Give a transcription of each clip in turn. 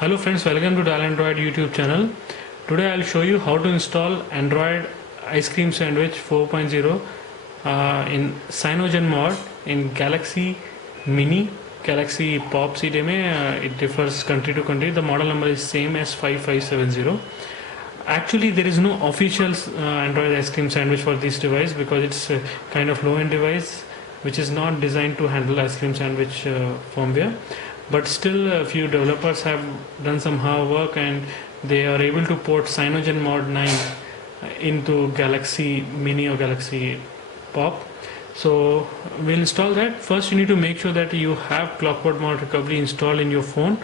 Hello friends, welcome to Dial Android YouTube channel. Today I'll show you how to install Android Ice Cream Sandwich 4.0 in CyanogenMod in Galaxy Mini, Galaxy Pop series में it differs country to country. The model number is same as 5570. Actually, there is no official Android Ice Cream Sandwich for this device because it's a kind of low-end device which is not designed to handle ice cream sandwich firmware. But still, a few developers have done some hard work and they are able to port CyanogenMod 9 into Galaxy Mini or Galaxy Pop. So we'll install that. First you need to make sure that you have Clockwork Mod Recovery installed in your phone.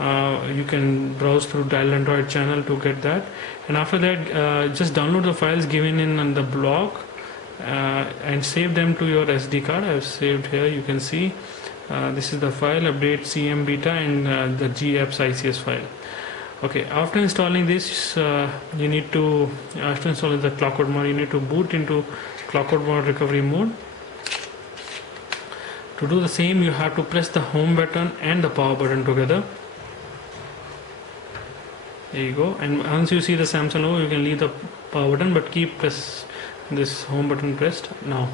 You can browse through Dial Android channel to get that, and after that just download the files given in on the blog and save them to your SD card. I've saved here, you can see. This is the file, update CM beta, and the GApps ICS file. Okay, after installing this, you need to, after installing the Clockwork Mod, you need to boot into Clockwork Mod Recovery mode. To do the same, you have to press the home button and the power button together. There you go, and once you see the Samsung logo, you can leave the power button, but keep this home button pressed now.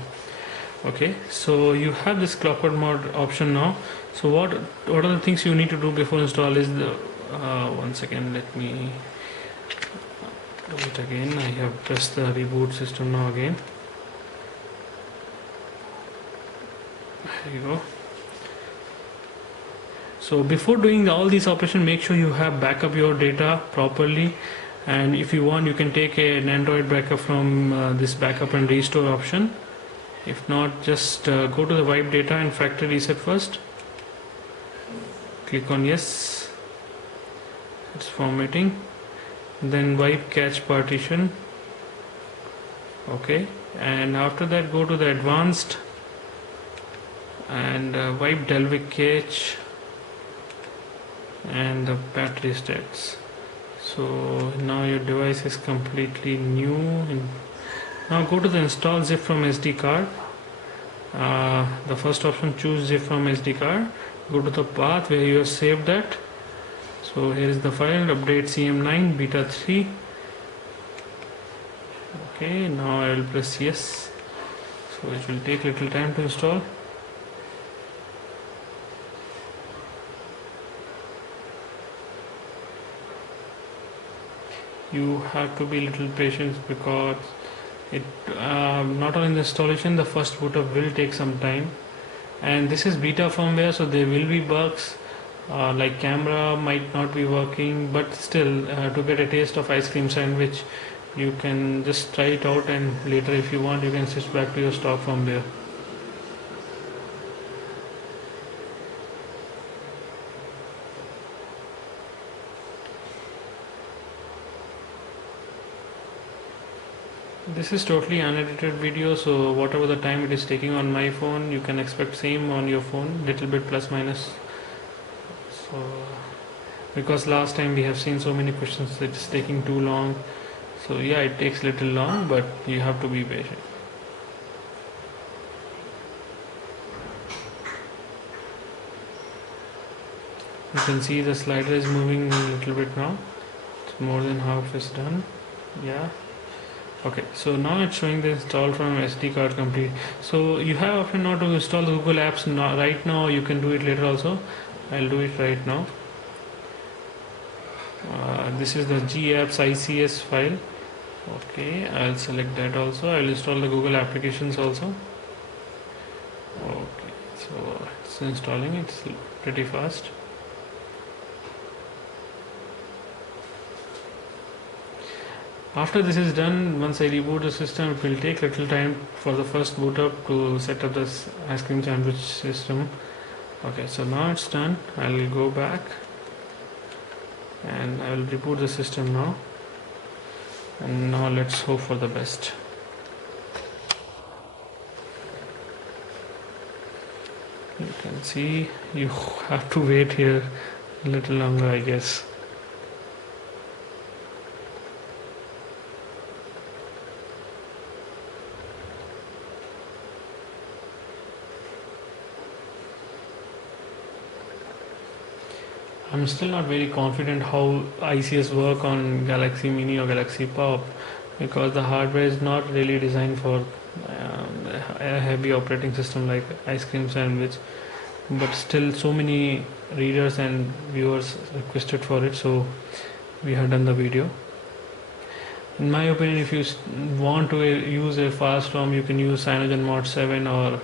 Okay, so you have this Clockwork Mod option now. So what are the things you need to do before install is the one second, let me do it again. I have pressed the reboot system now again. There you go. So before doing all these operations, make sure you have backup your data properly, and if you want, you can take an Android backup from this backup and restore option. If not, just go to the wipe data and factory reset first. Click on yes, it's formatting. Then wipe cache partition. Okay, and after that go to the advanced and wipe Dalvik cache and the battery stats. So now your device is completely new. Now go to the install zip from SD card. The first option, choose zip from SD card. Go to the path where you have saved that. So here is the file, update CM9 beta 3. Okay, now I will press yes. So it will take little time to install. You have to be a little patient because it not only the installation, the first boot up will take some time, and this is beta firmware, so there will be bugs like camera might not be working, but still to get a taste of ice cream sandwich, you can just try it out, and later if you want you can switch back to your stock firmware. This is totally unedited video, so whatever the time it is taking on my phone, you can expect same on your phone, little bit plus minus. So because last time we have seen so many questions, it's taking too long. So yeah, it takes little long, but you have to be patient. You can see the slider is moving a little bit now. It's more than half is done. Yeah. Okay, so now it's showing the install from SD card complete. So you have option now to install the Google Apps right now. You can do it later also. I'll do it right now. This is the GApps ICS file. Okay, I'll select that also. I'll install the Google applications also. Okay, so it's installing. It's pretty fast. After this is done, once I reboot the system, it will take little time for the first boot up to set up this ice cream sandwich system. Okay, so now it's done. I will go back and I will reboot the system now. And now let's hope for the best. You can see you have to wait here a little longer, I guess. I'm still not very confident how ICS work on Galaxy Mini or Galaxy Pop, because the hardware is not really designed for a heavy operating system like Ice Cream Sandwich. But still, so many readers and viewers requested for it, so we have done the video. In my opinion, if you want to use a fast ROM, you can use CyanogenMod 7 or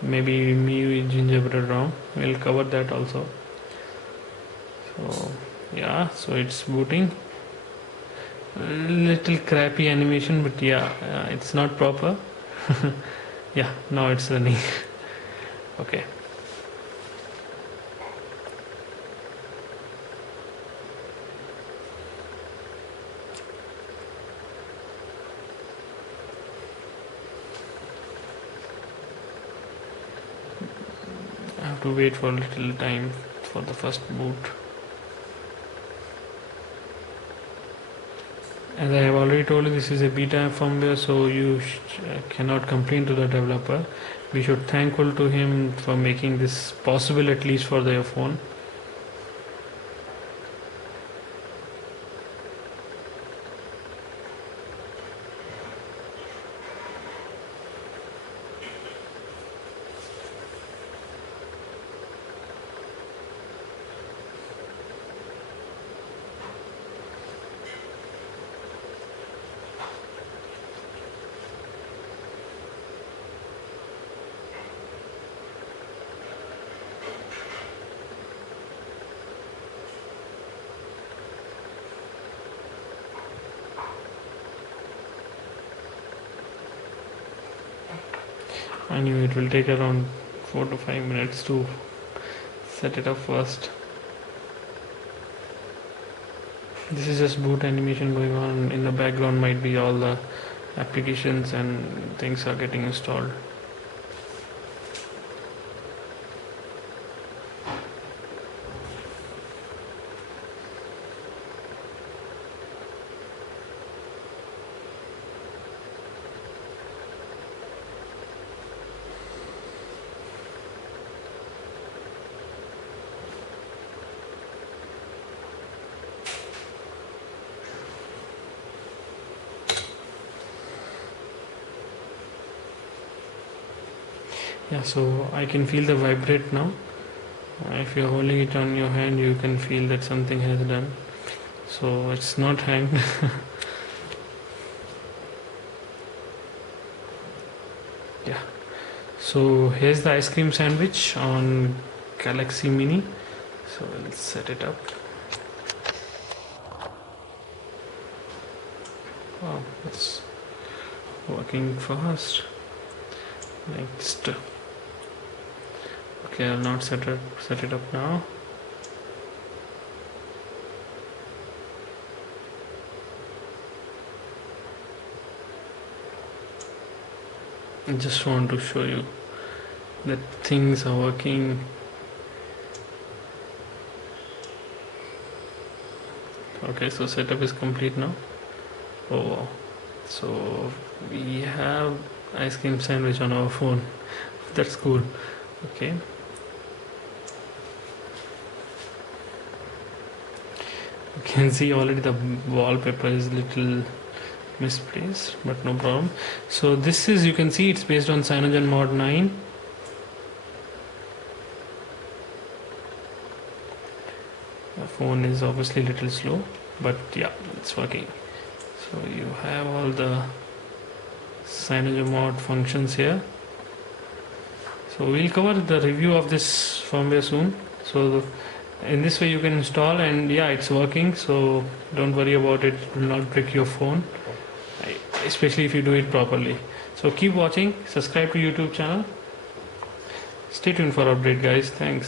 maybe MIUI Gingerbread ROM. We'll cover that also. So yeah, so it's booting. Little crappy animation, but yeah, it's not proper. Yeah, now it's running. Okay. I have to wait for a little time for the first boot. As I have already told you, this is a beta firmware, so you cannot complain to the developer. We should thankful to him for making this possible, at least for their phone. I knew it will take around 4 to 5 minutes to set it up first. This is just boot animation going on. In the background might be all the applications and things are getting installed. Yeah, so I can feel the vibrate now. If you're holding it on your hand, you can feel that something has done. So it's not hanged. Yeah. So here's the ice cream sandwich on Galaxy Mini. So let's set it up. Wow, it's working fast. Next. Okay, I'll not set it up now. I just want to show you that things are working. Okay, so setup is complete now. Oh wow. So we have ice cream sandwich on our phone. That's cool. Okay. You can see already the wallpaper is little misplaced, but no problem. So this is, you can see it's based on CyanogenMod 9. The phone is obviously a little slow, but yeah, it's working. So you have all the CyanogenMod functions here. So we'll cover the review of this firmware soon. So in this way you can install, and yeah, it's working, so don't worry about it. It will not break your phone, especially if you do it properly. So keep watching, subscribe to YouTube channel, stay tuned for update guys. Thanks.